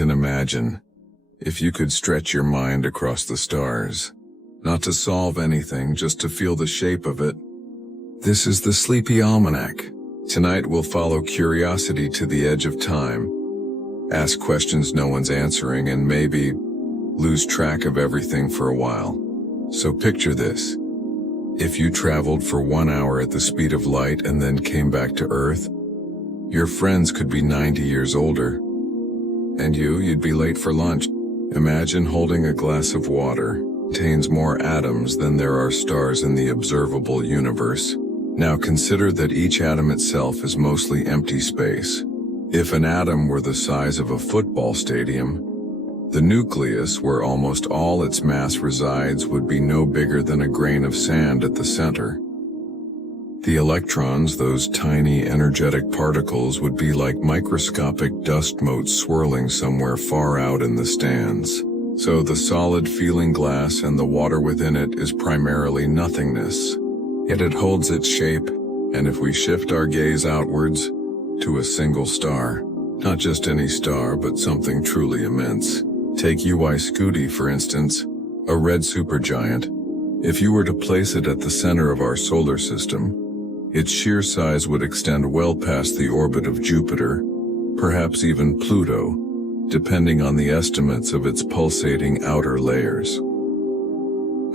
Sleepington imagine if you could stretch your mind across the stars? Not to solve anything, just to feel the shape of it. This is the Sleepy Almanac. Tonight we'll follow curiosity to the edge of time, ask questions no one's answering, and maybe lose track of everything for a while. So picture this. If you traveled for 1 hour at the speed of light and then came back to Earth, your friends could be 90 years older. And you'd be late for lunch. Imagine holding a glass of water. It contains more atoms than there are stars in the observable universe. Now consider that each atom itself is mostly empty space. If an atom were the size of a football stadium, the nucleus, where almost all its mass resides, would be no bigger than a grain of sand at the center. The electrons, those tiny energetic particles, would be like microscopic dust motes swirling somewhere far out in the stands. So the solid feeling glass and the water within it is primarily nothingness. Yet it holds its shape, and if we shift our gaze outwards to a single star, not just any star, but something truly immense. Take Scudi, for instance, a red supergiant. If you were to place it at the center of our solar system, its sheer size would extend well past the orbit of Jupiter, perhaps even Pluto, depending on the estimates of its pulsating outer layers.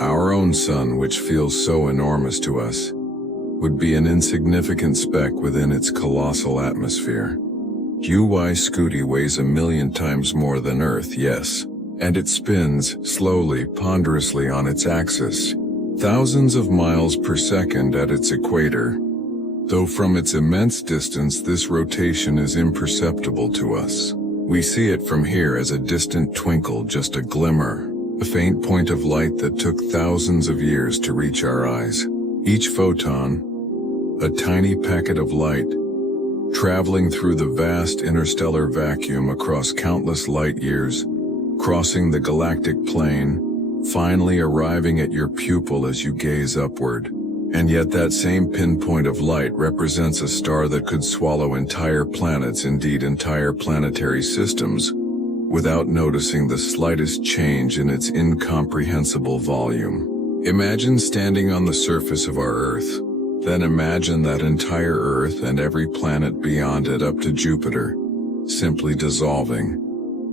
Our own sun, which feels so enormous to us, would be an insignificant speck within its colossal atmosphere. Scudi weighs 1,000,000 times more than Earth, yes, and it spins slowly, ponderously on its axis, thousands of miles per second at its equator. Though from its immense distance this rotation is imperceptible to us. We see it from here as a distant twinkle, just a glimmer, a faint point of light that took thousands of years to reach our eyes. Each photon, a tiny packet of light, traveling through the vast interstellar vacuum across countless light years, crossing the galactic plane, finally arriving at your pupil as you gaze upward. And yet that same pinpoint of light represents a star that could swallow entire planets, indeed entire planetary systems, without noticing the slightest change in its incomprehensible volume. Imagine standing on the surface of our Earth. Then imagine that entire Earth and every planet beyond it up to Jupiter, simply dissolving,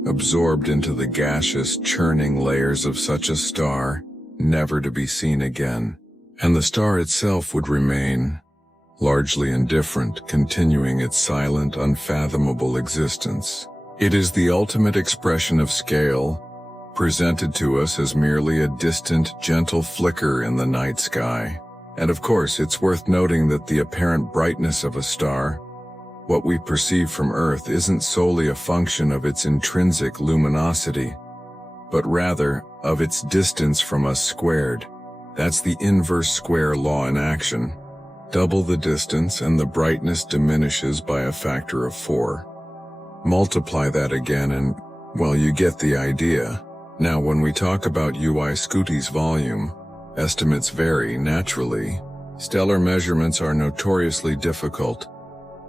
absorbed into the gaseous, churning layers of such a star, never to be seen again. And the star itself would remain, largely indifferent, continuing its silent, unfathomable existence. It is the ultimate expression of scale, presented to us as merely a distant, gentle flicker in the night sky. And of course, it's worth noting that the apparent brightness of a star, what we perceive from Earth, isn't solely a function of its intrinsic luminosity, but rather of its distance from us squared. That's the inverse square law in action. Double the distance and the brightness diminishes by a factor of 4. Multiply that again and, well, you get the idea. Now, when we talk about Scudi's volume, estimates vary, naturally. Stellar measurements are notoriously difficult,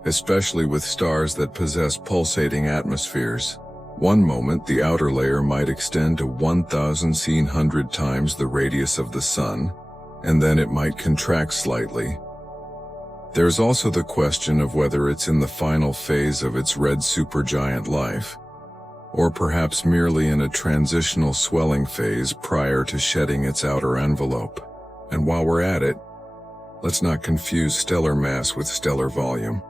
especially with stars that possess pulsating atmospheres. One moment, the outer layer might extend to 1,100 times the radius of the Sun, and then it might contract slightly. There's also the question of whether it's in the final phase of its red supergiant life, or perhaps merely in a transitional swelling phase prior to shedding its outer envelope. And while we're at it, let's not confuse stellar mass with stellar volume.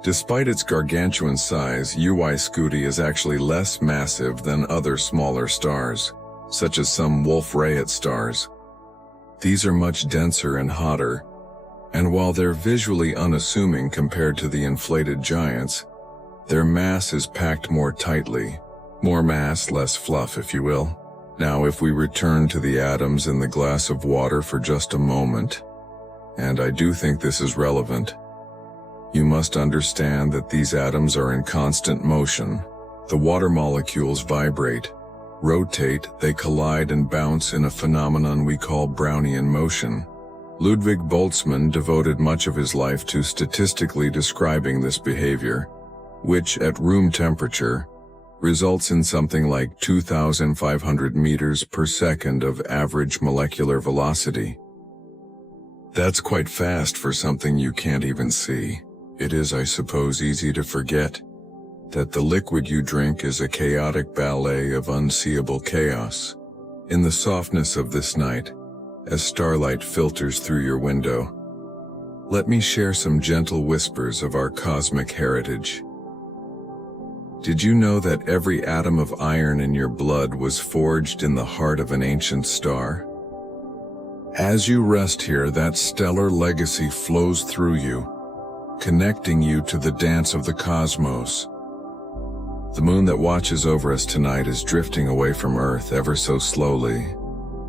Despite its gargantuan size, Scudi is actually less massive than other smaller stars, such as some Wolf-Rayet stars. These are much denser and hotter, and while they're visually unassuming compared to the inflated giants, their mass is packed more tightly. More mass, less fluff, if you will. Now, if we return to the atoms in the glass of water for just a moment, and I do think this is relevant, you must understand that these atoms are in constant motion. The water molecules vibrate, rotate, they collide and bounce in a phenomenon we call Brownian motion. Ludwig Boltzmann devoted much of his life to statistically describing this behavior, which, at room temperature, results in something like 2,500 meters per second of average molecular velocity. That's quite fast for something you can't even see. It is, I suppose, easy to forget that the liquid you drink is a chaotic ballet of unseeable chaos. In the softness of this night, as starlight filters through your window, let me share some gentle whispers of our cosmic heritage. Did you know that every atom of iron in your blood was forged in the heart of an ancient star? As you rest here, that stellar legacy flows through you, connecting you to the dance of the cosmos. The moon that watches over us tonight is drifting away from Earth ever so slowly,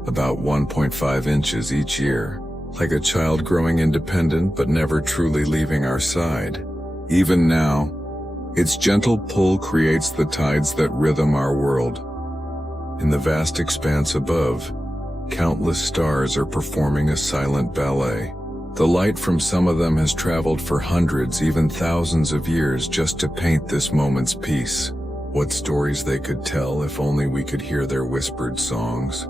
about 1.5 inches each year, like a child growing independent but never truly leaving our side. Even now, its gentle pull creates the tides that rhythm our world. In the vast expanse above, countless stars are performing a silent ballet. The light from some of them has traveled for hundreds, even thousands of years just to paint this moment's piece. What stories they could tell if only we could hear their whispered songs.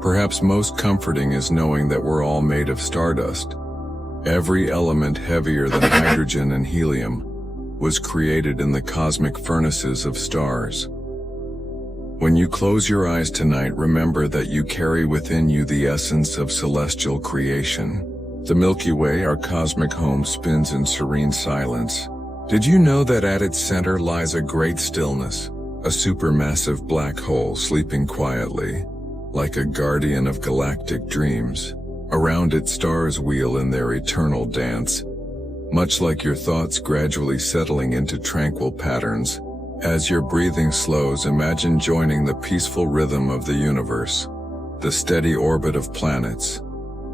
Perhaps most comforting is knowing that we're all made of stardust. Every element heavier than hydrogen and helium was created in the cosmic furnaces of stars. When you close your eyes tonight, remember that you carry within you the essence of celestial creation. The Milky Way, our cosmic home, spins in serene silence. Did you know that at its center lies a great stillness, a supermassive black hole sleeping quietly, like a guardian of galactic dreams? Around it, stars wheel in their eternal dance, much like your thoughts gradually settling into tranquil patterns. As your breathing slows, imagine joining the peaceful rhythm of the universe, the steady orbit of planets,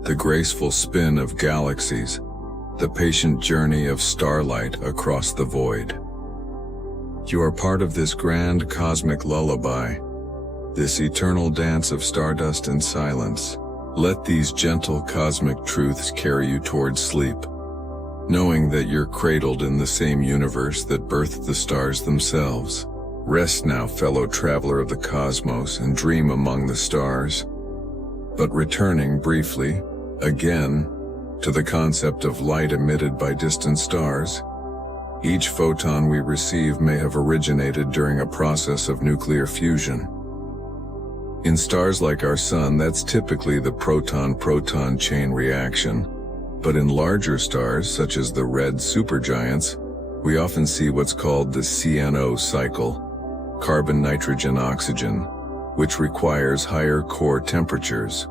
the graceful spin of galaxies, the patient journey of starlight across the void. You are part of this grand cosmic lullaby, this eternal dance of stardust and silence. Let these gentle cosmic truths carry you towards sleep, knowing that you're cradled in the same universe that birthed the stars themselves. Rest now, fellow traveler of the cosmos, and dream among the stars. But returning briefly, again, to the concept of light emitted by distant stars, each photon we receive may have originated during a process of nuclear fusion. In stars like our Sun, that's typically the proton-proton chain reaction. But in larger stars, such as the red supergiants, we often see what's called the CNO cycle, carbon, nitrogen, oxygen, which requires higher core temperatures.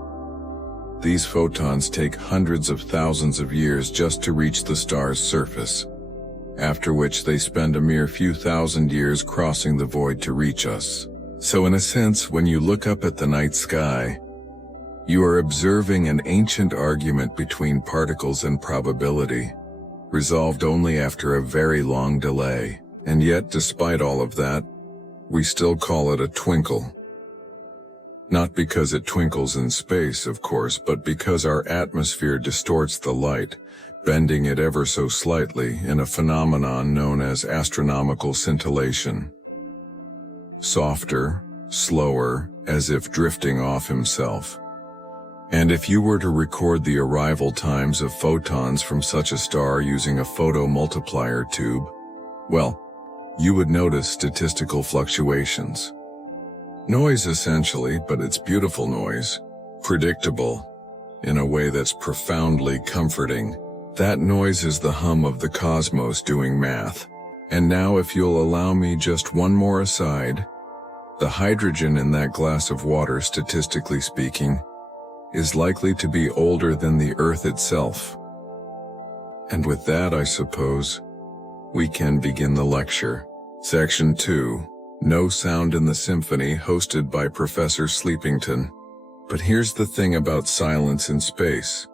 These photons take hundreds of thousands of years just to reach the star's surface, after which they spend a mere few thousand years crossing the void to reach us. So in a sense, when you look up at the night sky, you are observing an ancient argument between particles and probability, resolved only after a very long delay. And yet, despite all of that, we still call it a twinkle. Not because it twinkles in space, of course, but because our atmosphere distorts the light, bending it ever so slightly in a phenomenon known as astronomical scintillation. Softer, slower, as if drifting off himself. And if you were to record the arrival times of photons from such a star using a photomultiplier tube, well, you would notice statistical fluctuations. Noise essentially, but it's beautiful noise, predictable, in a way that's profoundly comforting. That noise is the hum of the cosmos doing math. And now, if you'll allow me just one more aside, the hydrogen in that glass of water, statistically speaking, is likely to be older than the Earth itself. And with that, I suppose, we can begin the lecture. Section 2, No Sound in the Symphony, hosted by Professor Sleepington. But here's the thing about silence in space.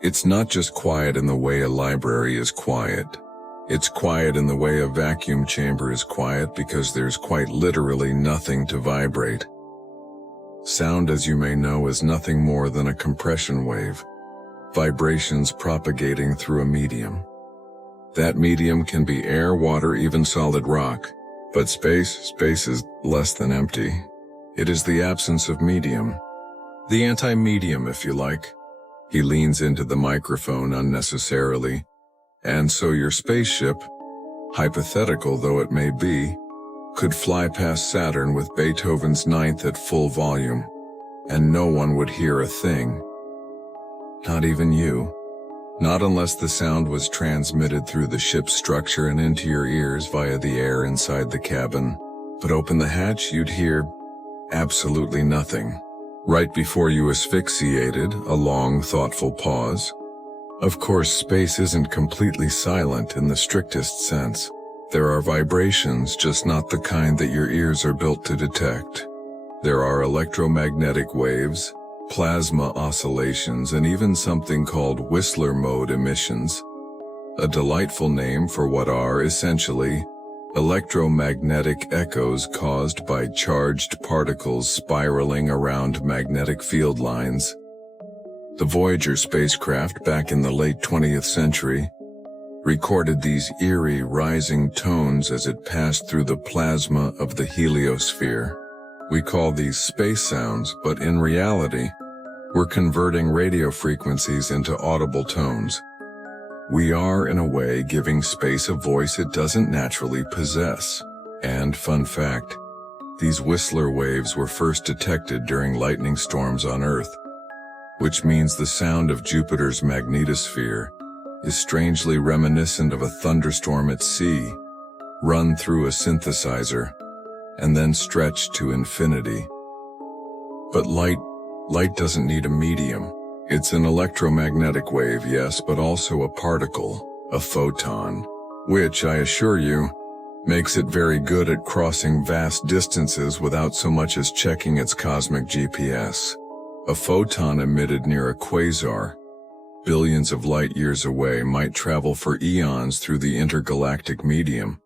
It's not just quiet in the way a library is quiet. It's quiet in the way a vacuum chamber is quiet, because there's quite literally nothing to vibrate. Sound, as you may know, is nothing more than a compression wave, vibrations propagating through a medium. That medium can be air, water, even solid rock. But space is less than empty. It is the absence of medium. The anti-medium, if you like. He leans into the microphone unnecessarily. And so your spaceship, hypothetical though it may be, could fly past Saturn with Beethoven's Ninth at full volume, and no one would hear a thing. Not even you. Not unless the sound was transmitted through the ship's structure and into your ears via the air inside the cabin. But open the hatch, you'd hear absolutely nothing. Right before you asphyxiated, a long, thoughtful pause. Of course, space isn't completely silent in the strictest sense. There are vibrations, just not the kind that your ears are built to detect. There are electromagnetic waves, plasma oscillations, and even something called Whistler mode emissions. A delightful name for what are, essentially, electromagnetic echoes caused by charged particles spiraling around magnetic field lines. The Voyager spacecraft back in the late 20th century recorded these eerie rising tones as it passed through the plasma of the heliosphere. We call these space sounds, but in reality, we're converting radio frequencies into audible tones. We are, in a way, giving space a voice it doesn't naturally possess. And, fun fact, these Whistler waves were first detected during lightning storms on Earth, which means the sound of Jupiter's magnetosphere is strangely reminiscent of a thunderstorm at sea, run through a synthesizer, and then stretched to infinity. But light doesn't need a medium. It's an electromagnetic wave, yes, but also a particle, a photon, which, I assure you, makes it very good at crossing vast distances without so much as checking its cosmic GPS. A photon emitted near a quasar, billions of light years away, might travel for eons through the intergalactic medium,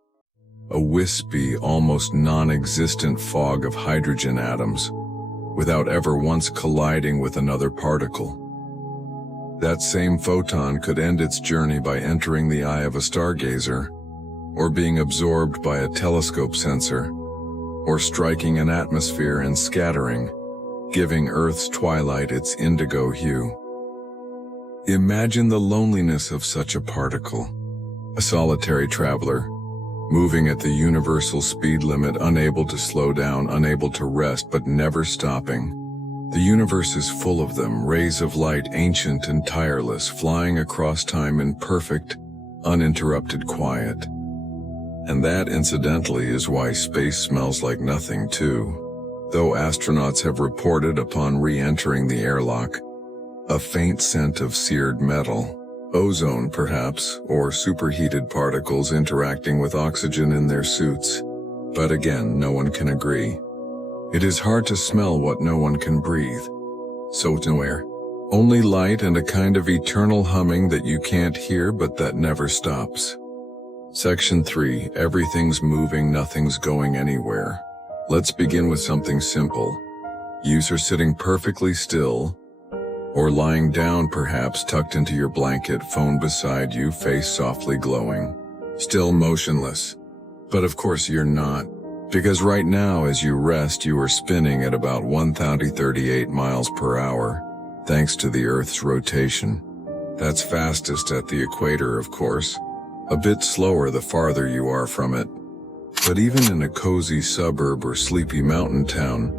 a wispy, almost non-existent fog of hydrogen atoms, without ever once colliding with another particle. That same photon could end its journey by entering the eye of a stargazer, or being absorbed by a telescope sensor, or striking an atmosphere and scattering, giving Earth's twilight its indigo hue. Imagine the loneliness of such a particle, a solitary traveler, moving at the universal speed limit, unable to slow down, unable to rest, but never stopping. The universe is full of them, rays of light, ancient and tireless, flying across time in perfect, uninterrupted quiet. And that, incidentally, is why space smells like nothing, too. Though astronauts have reported upon re-entering the airlock, a faint scent of seared metal, ozone perhaps, or superheated particles interacting with oxygen in their suits. But again, no one can agree. It is hard to smell what no one can breathe. So nowhere. Only light and a kind of eternal humming that you can't hear but that never stops. Section 3. Everything's moving, nothing's going anywhere. Let's begin with something simple. You are sitting perfectly still, or lying down perhaps tucked into your blanket, phone beside you, face softly glowing. Still motionless. But of course you're not. Because right now as you rest you are spinning at about 1,038 miles per hour, thanks to the Earth's rotation. That's fastest at the equator, of course. A bit slower the farther you are from it. But even in a cozy suburb or sleepy mountain town,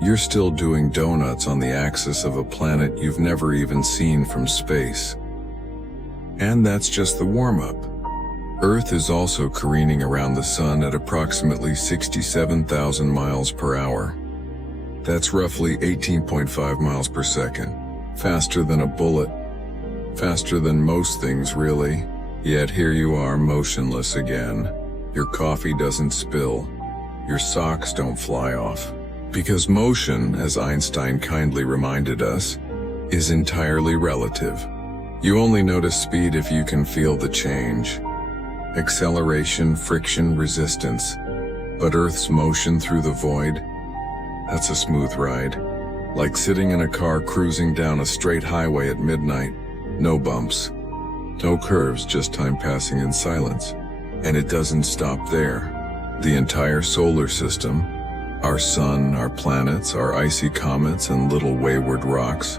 you're still doing donuts on the axis of a planet you've never even seen from space. And that's just the warm-up. Earth is also careening around the sun at approximately 67,000 miles per hour. That's roughly 18.5 miles per second. Faster than a bullet. Faster than most things, really. Yet here you are, motionless again. Your coffee doesn't spill. Your socks don't fly off. Because motion, as Einstein kindly reminded us, is entirely relative. You only notice speed if you can feel the change. Acceleration, friction, resistance. But Earth's motion through the void, that's a smooth ride. Like sitting in a car cruising down a straight highway at midnight. No bumps. No curves, just time passing in silence. And it doesn't stop there. The entire solar system, our sun, our planets, our icy comets, and little wayward rocks,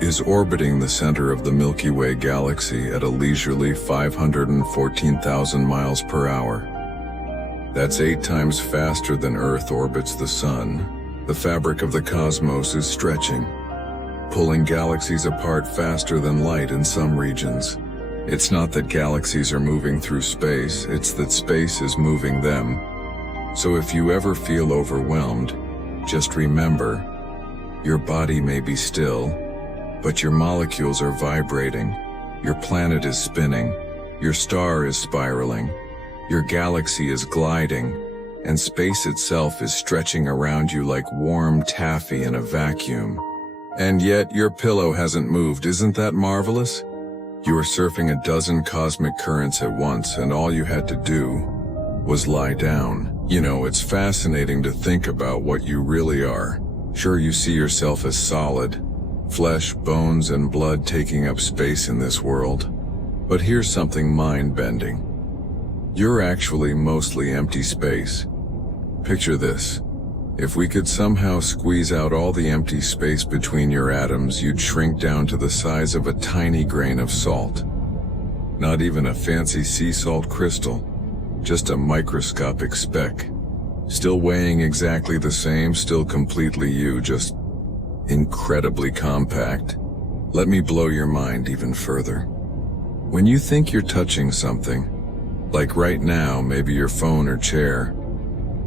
is orbiting the center of the Milky Way galaxy at a leisurely 514,000 miles per hour. That's 8 times faster than Earth orbits the sun. The fabric of the cosmos is stretching, pulling galaxies apart faster than light in some regions. It's not that galaxies are moving through space, it's that space is moving them. So if you ever feel overwhelmed, just remember, your body may be still, but your molecules are vibrating, your planet is spinning, your star is spiraling, your galaxy is gliding, and space itself is stretching around you like warm taffy in a vacuum. And yet your pillow hasn't moved, isn't that marvelous? You are surfing a dozen cosmic currents at once, and all you had to do was lie down. You know, it's fascinating to think about what you really are. Sure, you see yourself as solid, flesh, bones, and blood taking up space in this world. But here's something mind-bending. You're actually mostly empty space. Picture this. If we could somehow squeeze out all the empty space between your atoms, you'd shrink down to the size of a tiny grain of salt. Not even a fancy sea salt crystal, just a microscopic speck. Still weighing exactly the same, still completely you, just incredibly compact. Let me blow your mind even further. When you think you're touching something, like right now, maybe your phone or chair,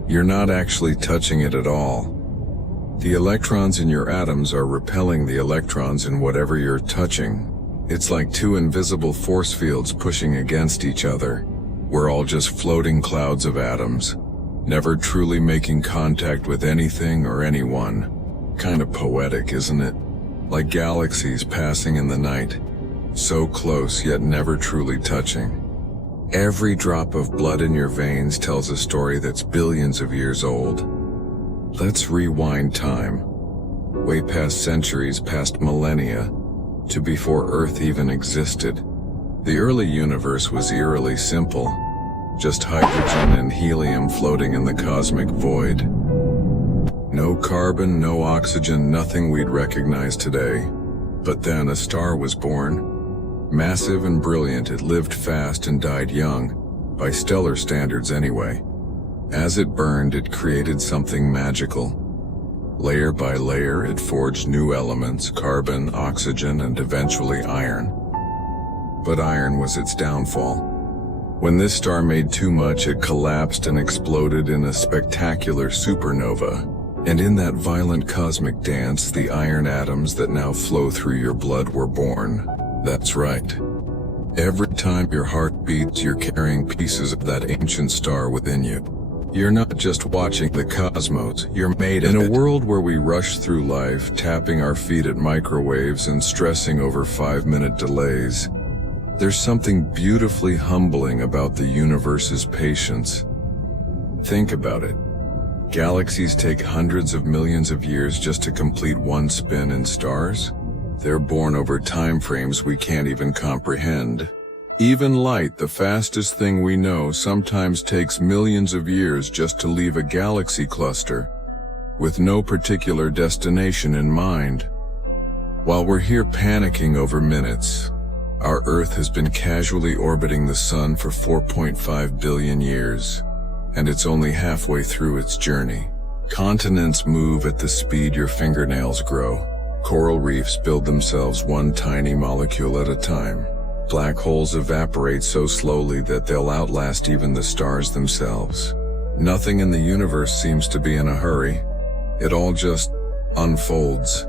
you're not actually touching it at all. The electrons in your atoms are repelling the electrons in whatever you're touching. It's like 2 invisible force fields pushing against each other. We're all just floating clouds of atoms, never truly making contact with anything or anyone. Kind of poetic, isn't it? Like galaxies passing in the night, so close yet never truly touching. Every drop of blood in your veins tells a story that's billions of years old. Let's rewind time, way past centuries, past millennia, to before Earth even existed. The early universe was eerily simple, just hydrogen and helium floating in the cosmic void. No carbon, no oxygen, nothing we'd recognize today. But then a star was born. Massive and brilliant, it lived fast and died young, by stellar standards anyway. As it burned, it created something magical. Layer by layer, it forged new elements, carbon, oxygen, and eventually iron. But iron was its downfall. When this star made too much, it collapsed and exploded in a spectacular supernova. And in that violent cosmic dance, the iron atoms that now flow through your blood were born. That's right. Every time your heart beats, you're carrying pieces of that ancient star within you. You're not just watching the cosmos, you're made of it. In a world where we rush through life, tapping our feet at microwaves and stressing over 5-minute delays, there's something beautifully humbling about the universe's patience. Think about it. Galaxies take hundreds of millions of years just to complete one spin in stars. They're born over time frames we can't even comprehend. Even light, the fastest thing we know, sometimes takes millions of years just to leave a galaxy cluster, with no particular destination in mind. While we're here panicking over minutes, our Earth has been casually orbiting the Sun for 4.5 billion years, and it's only halfway through its journey. Continents move at the speed your fingernails grow. Coral reefs build themselves one tiny molecule at a time. Black holes evaporate so slowly that they'll outlast even the stars themselves. Nothing in the universe seems to be in a hurry. It all just unfolds.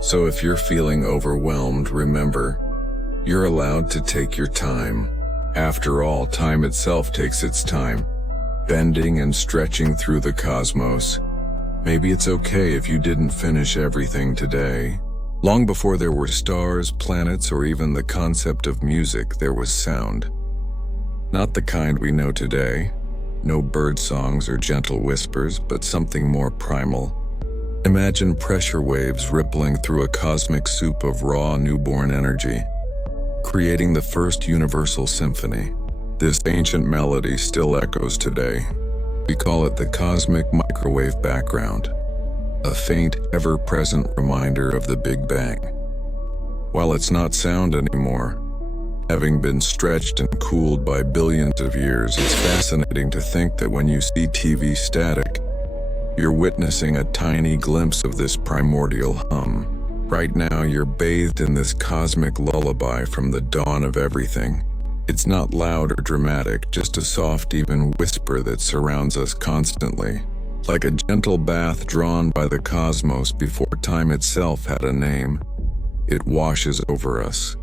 So if you're feeling overwhelmed, remember, you're allowed to take your time. After all, time itself takes its time, bending and stretching through the cosmos. Maybe it's okay if you didn't finish everything today. Long before there were stars, planets, or even the concept of music, there was sound. Not the kind we know today. No bird songs or gentle whispers, but something more primal. Imagine pressure waves rippling through a cosmic soup of raw, newborn energy, creating the first universal symphony. This ancient melody still echoes today, We call it the cosmic microwave background, a faint, ever-present reminder of the Big Bang. While it's not sound anymore, having been stretched and cooled by billions of years, it's fascinating to think that when you see TV static, you're witnessing a tiny glimpse of this primordial hum. Right now, you're bathed in this cosmic lullaby from the dawn of everything. It's not loud or dramatic, just a soft, even whisper that surrounds us constantly. Like a gentle bath drawn by the cosmos before time itself had a name, it washes over us,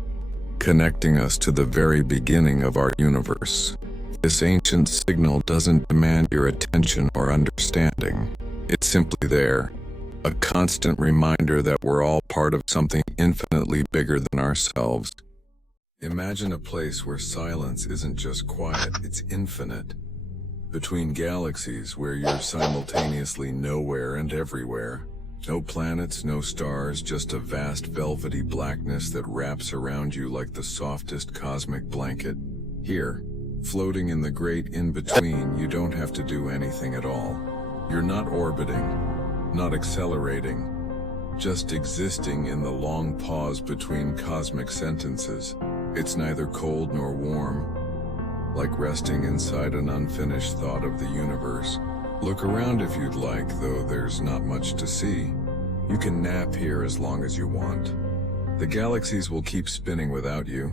connecting us to the very beginning of our universe. This ancient signal doesn't demand your attention or understanding. It's simply there, a constant reminder that we're all part of something infinitely bigger than ourselves. Imagine a place where silence isn't just quiet, it's infinite. Between galaxies where you're simultaneously nowhere and everywhere. No planets, no stars, just a vast velvety blackness that wraps around you like the softest cosmic blanket. Here, floating in the great in-between, you don't have to do anything at all. You're not orbiting, not accelerating, just existing in the long pause between cosmic sentences. It's neither cold nor warm, like resting inside an unfinished thought of the universe. Look around if you'd like, though there's not much to see. You can nap here as long as you want. The galaxies will keep spinning without you.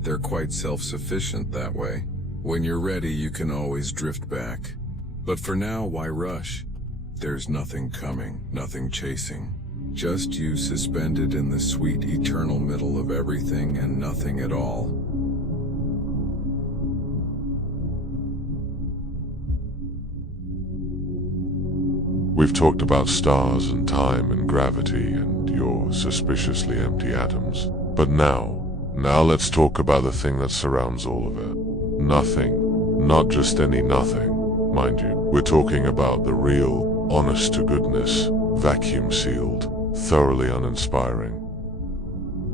They're quite self-sufficient that way. When you're ready, you can always drift back. But for now, why rush? There's nothing coming, nothing chasing. Just you suspended in the sweet eternal middle of everything and nothing at all. We've talked about stars and time and gravity and your suspiciously empty atoms. But now let's talk about the thing that surrounds all of it. Nothing. Not just any nothing. Mind you, we're talking about the real, honest-to-goodness, vacuum-sealed, thoroughly uninspiring.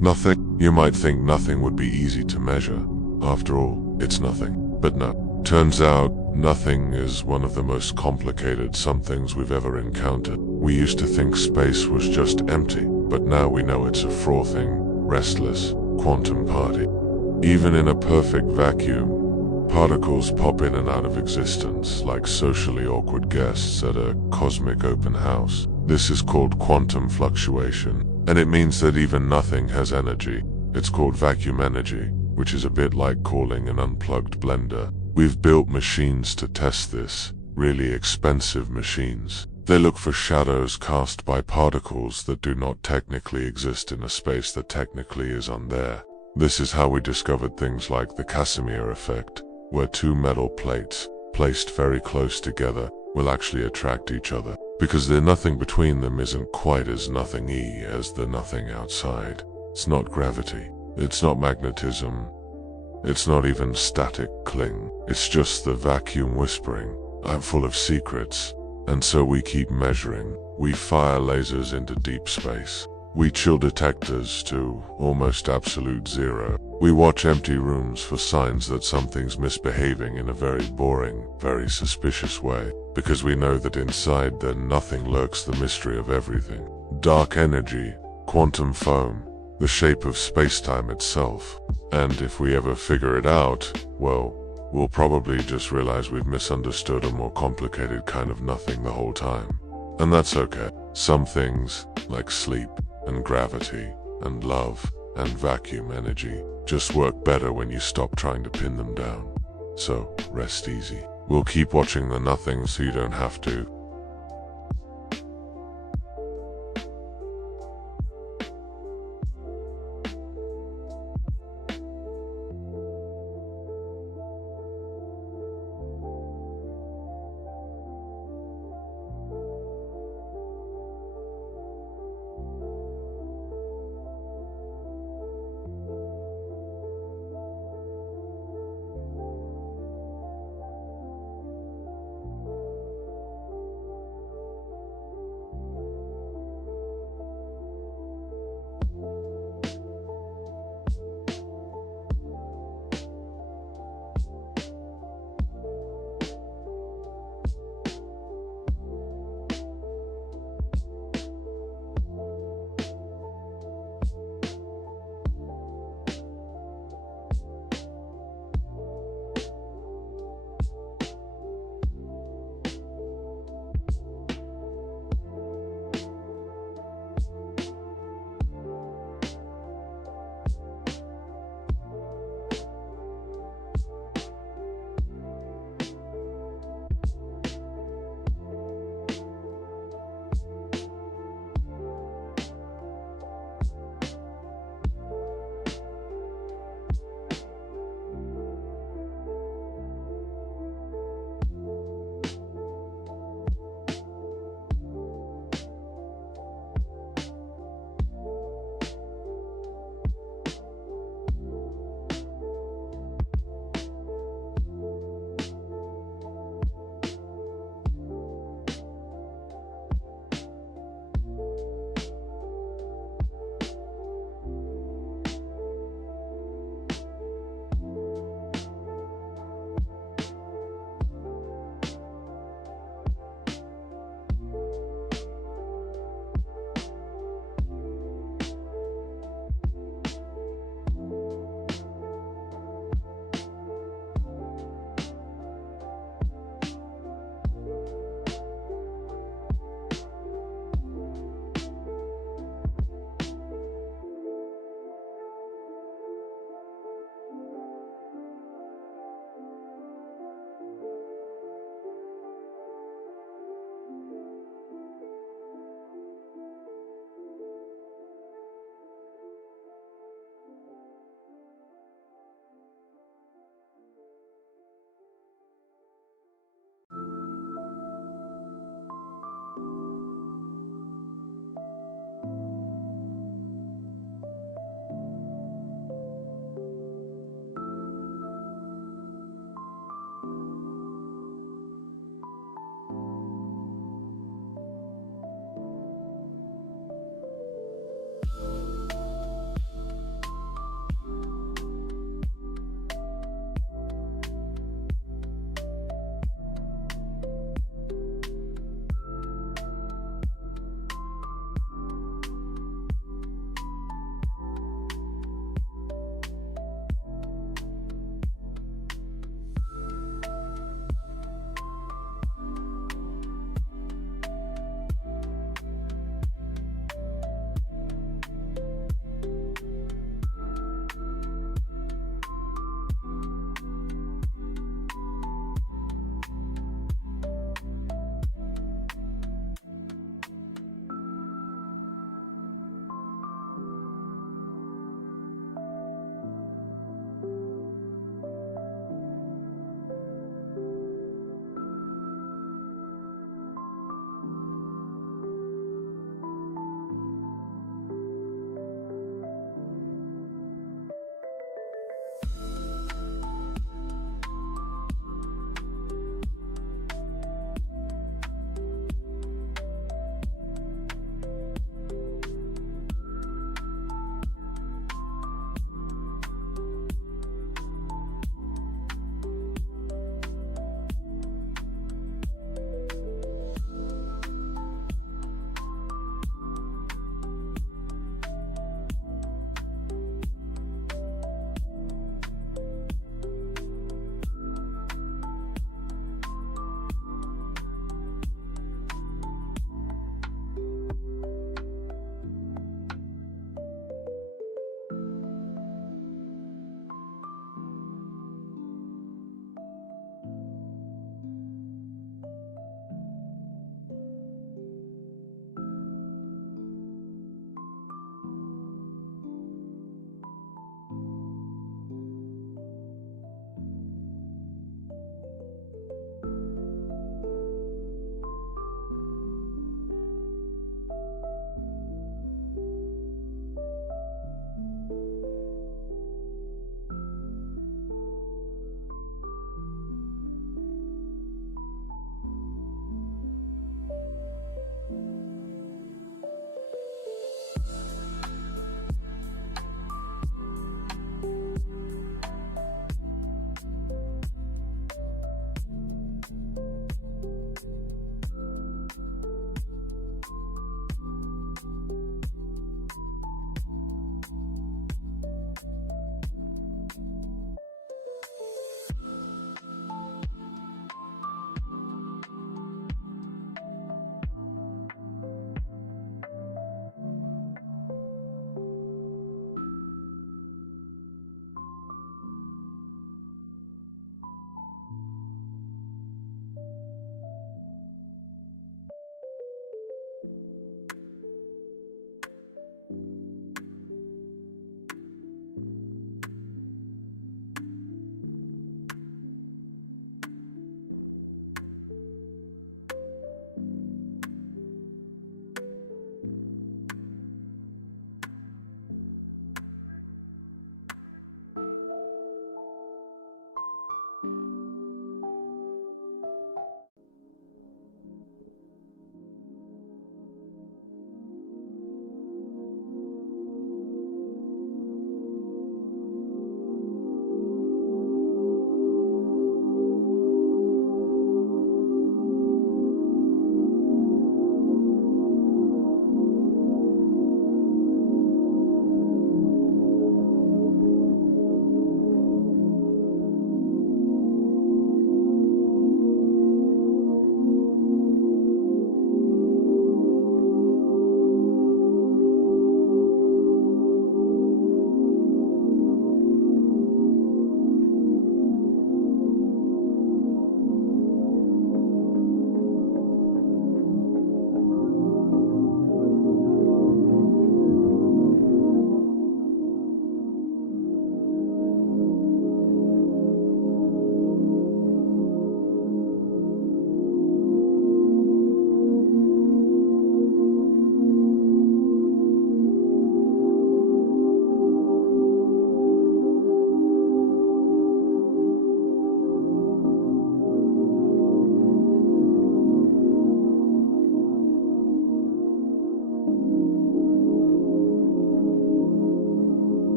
Nothing? You might think nothing would be easy to measure. After all, it's nothing. But no. Turns out, nothing is one of the most complicated somethings we've ever encountered. We used to think space was just empty, but now we know it's a frothing, restless, quantum party. Even in a perfect vacuum, particles pop in and out of existence, like socially awkward guests at a cosmic open house. This is called quantum fluctuation, and it means that even nothing has energy. It's called vacuum energy, which is a bit like calling an unplugged blender. We've built machines to test this, really expensive machines. They look for shadows cast by particles that do not technically exist in a space that technically is there. This is how we discovered things like the Casimir effect, where two metal plates, placed very close together, will actually attract each other, because the nothing between them isn't quite as nothing-y as the nothing outside. It's not gravity, it's not magnetism, it's not even static cling. It's just the vacuum whispering, I'm full of secrets. And so we keep measuring. We fire lasers into deep space. We chill detectors to almost absolute zero. We watch empty rooms for signs that something's misbehaving in a very boring, very suspicious way, because we know that inside the nothing lurks the mystery of everything. Dark energy, quantum foam, the shape of space-time itself. And if we ever figure it out, well, we'll probably just realize we've misunderstood a more complicated kind of nothing the whole time. And that's okay. Some things, like sleep, and gravity, and love, and vacuum energy, just work better when you stop trying to pin them down. So, rest easy. We'll keep watching the nothing so you don't have to.